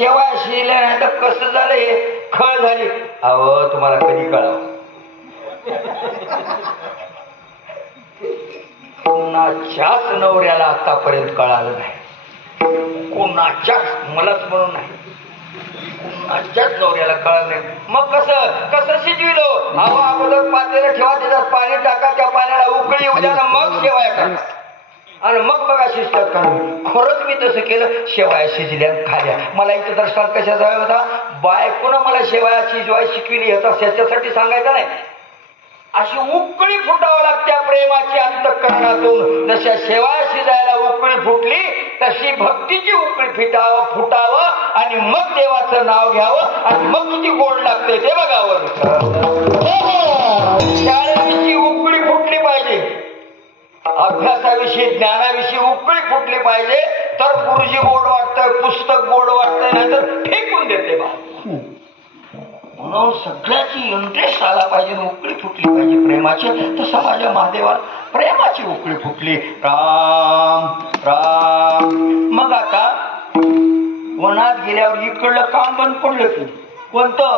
शेवाय शिजल्या नाही तर कसं झालं हे खळ झाली. अहो तुम्हाला कधी कळावं, कोणाच्याच नवऱ्याला आतापर्यंत कळालं नाही, कोणाच्याच, मलाच म्हणून नाही, कोणाच्याच नवऱ्याला कळालं नाही. मग कसं कसं शिजविलो? अहो अगोदर पातेलं ठेवा, त्याच्यात पाणी टाका, त्या पाण्याला उकळी येऊ द्या, मग शेवाया टाका आणि मग बघा शिजतात का. खरंच मी तसं केलं, शेवाया शिजल्या खाल्या. मला इथं दर्शनात कशाचा होता, बायकोनं मला शेवाया शिजवाय शिकविली ह्याचा त्याच्यासाठी सांगायचं नाही. अशी उकळी फुटावं लागते प्रेमाची अंतःकरणातून. जशा शेवाया शिजायला उकळी फुटली तशी भक्तीची उकळी फुटावं आणि मग देवाचं नाव घ्यावं आणि मग किती गोड लागते ते बघावं. शाळेविषयी उकळी फुटली पाहिजे, अभ्यासाविषयी ज्ञानाविषयी उकळी फुटली पाहिजे, तर गुरुजी गोड वाटतंय, पुस्तक गोड वाटतंय, नाहीतर फेकून देते बा. म्हणून सगळ्याची इंटरेस्ट आला पाहिजे, उकळी फुटली पाहिजे प्रेमाची. तसं माझ्या महादेवाला प्रेमाची उकळी फुटली. राम राम. मग आता वनात गेल्यावर इकडलं काम बंद पडलं की कोणतं,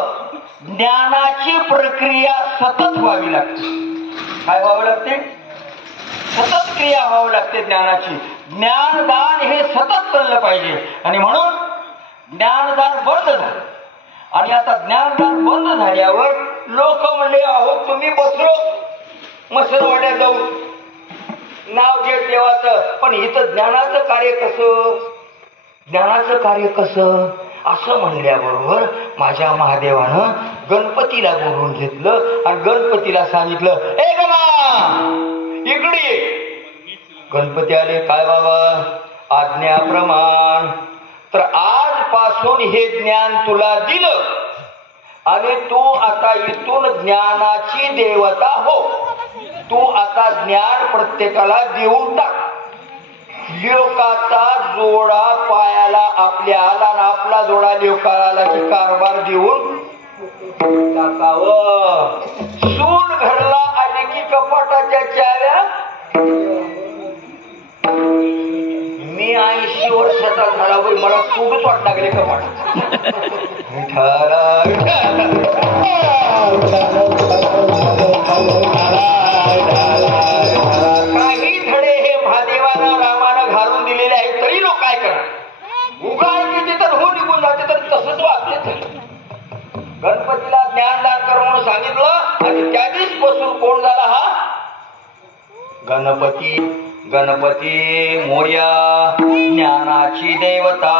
ज्ञानाची प्रक्रिया सतत व्हावी लागते. काय व्हावं लागते? सतत क्रिया व्हावी लागते ज्ञानाची. ज्ञानदान हे सतत चाललं पाहिजे. आणि म्हणून ज्ञानदान बंद झालं. आणि आता ज्ञानदान बंद झाल्यावर लोक म्हणले, अहो तुम्ही बसलो मसरवाड्यात जाऊन नाव घेत देवाचं, पण इथं ज्ञानाचं कार्य कसं, ज्ञानाचं कार्य कसं असं म्हणल्याबरोबर माझ्या महादेवानं गणपतीला बोलवून घेतलं आणि गणपतीला सांगितलं, ए गणा इकडे. गणपती आले. काय बाबा? आज्ञाप्रमाण. तर आजपासून हे ज्ञान तुला दिलं आणि तू आता इथून ज्ञानाची देवता हो. तू आता ज्ञान प्रत्येकाला देऊन टाक. लोकाचा जोडा पायाला आपल्या आला ना आपला जोडा लोकाला की कारभार देऊन टाकावं. सून घरला आली की कपाटाच्या चाव्या. मी 80 वर्षाचा झाला बाई, मला सूडच वाट लागले कपाट. काही धडे हे महादेवानं रामानं घालून दिलेले आहेत, तरी लोक काय करा उगाय किती तर हो निघून जाते, तर तसंच वागते. गणपतीला ज्ञानदान कर म्हणून सांगितलं आणि त्या दिवसपासून कोण झाला हा गणपती. गणपती मोर्या, ज्ञानाची देवता.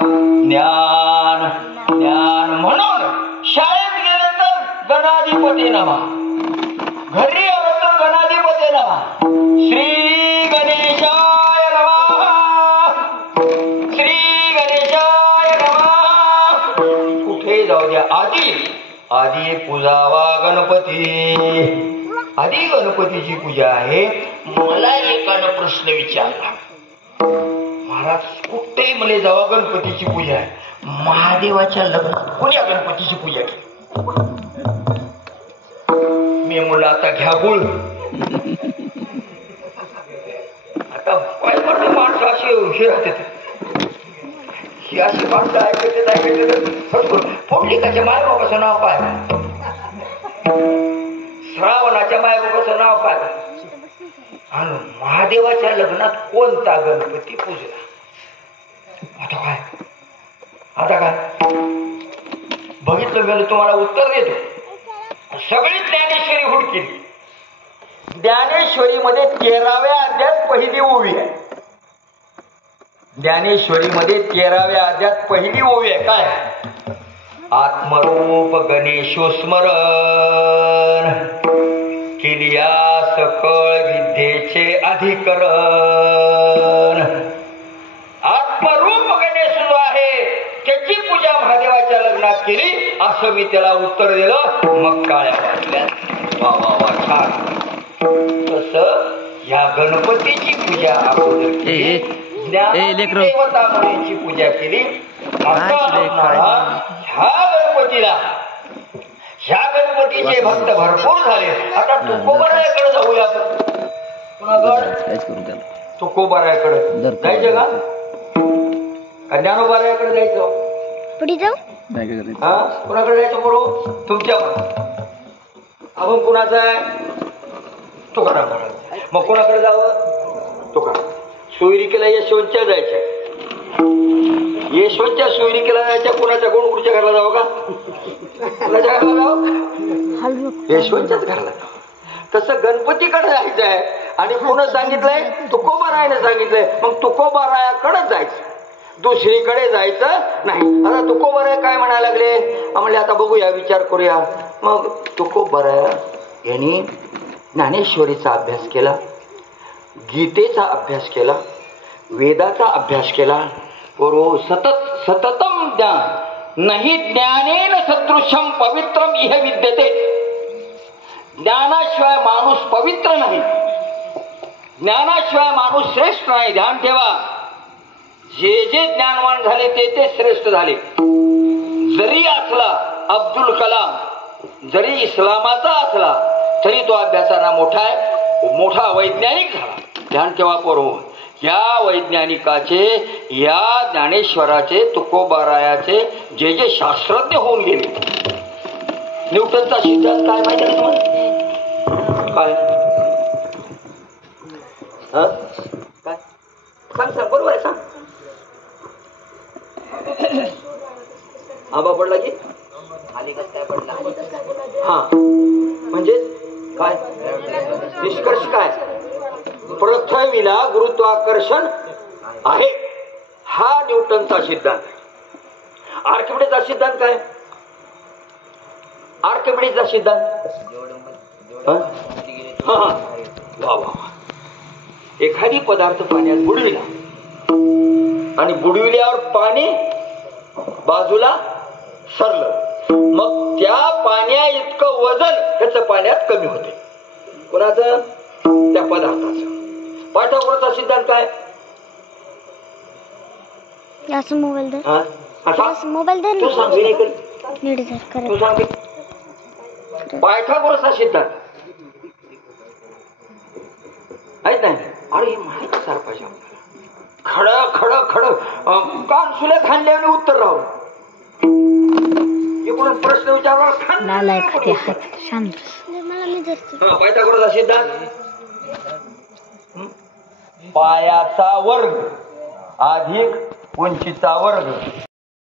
ज्ञान ज्ञान म्हणून शाळेत गेले तर गणाधिपती नमा, घरी आलो तर गणाधिपती नमा. श्री गणेशाय नमः, श्री गणेशाय नमः. कुठे जाऊ द्या, आधी आधी पूजावा गणपती. आधी गणपतीची पूजा आहे. मला एकानं प्रश्न विचारला, महाराज कुठेही मला जेव्हा गणपतीची पूजा आहे, महादेवाच्या लग्नात कोण्या गणपतीची पूजा केली? मी मुलं आता घ्या गुळ. आता पायपडले माणसं अशी उशीर राहते, ही अशी माणसं ऐकते पुंडलिकाच्या मायबापाचं नाव काय, श्रावणाच्या मायबापाचं नाव काय, आणि महादेवाच्या लग्नात कोणता गणपती पूजला? आता काय आता काय बघितलं गेलं तुम्हाला उत्तर देतो. सगळी ज्ञानेश्वरी हुडकीली. ज्ञानेश्वरीमध्ये 13व्या अध्यायात पहिली ओवी आहे. ज्ञानेश्वरीमध्ये 13व्या अध्यायात पहिली ओवी आहे. काय? आत्मरूप गणेशोस्मरण केलिया सकळ विद्येचे अधिकरण. आत्मरूप गणेश जो आहे त्याची पूजा महादेवाच्या लग्नात केली असं मी त्याला उत्तर दिलं. मग काळ्या वाटल्या. वा वा वा छान. तसं या गणपतीची पूजा अगोदर केली, देवता मुलीची पूजा केली. ह्या गणपतीला ह्या गणपतीचे भक्त भरपूर झाले. आता तुकोबारायाकडे जाऊया. तुकोबारायाकडे जायचं का? ज्ञानोबारायाकडे जायचं? पुढे जाऊ. हा कुणाकडे जायचं बरोबर तुमच्या आपण कुणाचा आहे तुकाराम. मग कोणाकडे जावं तुकाराम. सोयरिकेला यशवंतच्या जायचं. यशवंतच्या सोयरिकेला जायच्या. कोणाच्या गोणगुडच्या घराला जावं का? कोणाच्या घराला जावं? यशवंतच्याच घराला जावं. तसं गणपतीकडे जायचं आहे आणि पुन्हा सांगितलंय तुकोबारायाने सांगितलंय. मग तुकोबारायाकडेच जायचं, दुसरीकडे जायचं नाही. आता तुकोबाराय काय म्हणायला लागले म्हणले आता बघूया विचार करूया. मग तुकोबाराया यांनी ज्ञानेश्वरीचा अभ्यास केला, गीतेचा अभ्यास केला, वेदाचा अभ्यास केला. बरोबर सततम ज्ञान नाही ज्ञानेन सदृशम पवित्रम इह विद्यते. ज्ञानाशिवाय माणूस पवित्र नाही, ज्ञानाशिवाय माणूस श्रेष्ठ नाही. ध्यान ठेवा, जे जे ज्ञानवान झाले ते श्रेष्ठ झाले. जरी असला अब्दुल कलाम, जरी इस्लामाचा असला तरी तो अभ्यासाला मोठा आहे, मोठा वैज्ञानिक झाला. ध्यान ठेवा बरोबर. या वैज्ञानिकाचे, या ज्ञानेश्वराचे, तुकोबारायाचे जे जे शास्त्रज्ञ होऊन गेले. न्यूटनचा सिद्धांत काय माहिती आहे तुम्हाला? काय काय सांग बरोबर आहे सांग. आंबा पडला की खाली काय पडला. हा म्हणजे काय निष्कर्ष काय? पृथ्वीला गुरुत्वाकर्षण आहे, हा न्यूटनचा सिद्धांत. आर्किमिडीजचा सिद्धांत काय? आर्किमिडीजचा सिद्धांत वा वा. एखादी पदार्थ पाण्यात बुडविला आणि बुडविल्यावर पाणी बाजूला सरलं, मग त्या पाण्या इतकं वजन त्याचं पाण्यात कमी होते. कोणाचं? त्या पदार्थाचं. पायथागोरसचा सिद्धांत काय? मोबाईल दे, मोबाईल दे. तू सांग. पायथागोरसचा सिद्धांत आहेत नाही? अरे माहिती सार पाहिजे आपल्याला. खड खड खड कान सुले खांद्याने उत्तर राहू. इकडून प्रश्न विचारला पायथागोरसचा सिद्धांत. पायाचा वर्ग अधिक उंचीचा वर्ग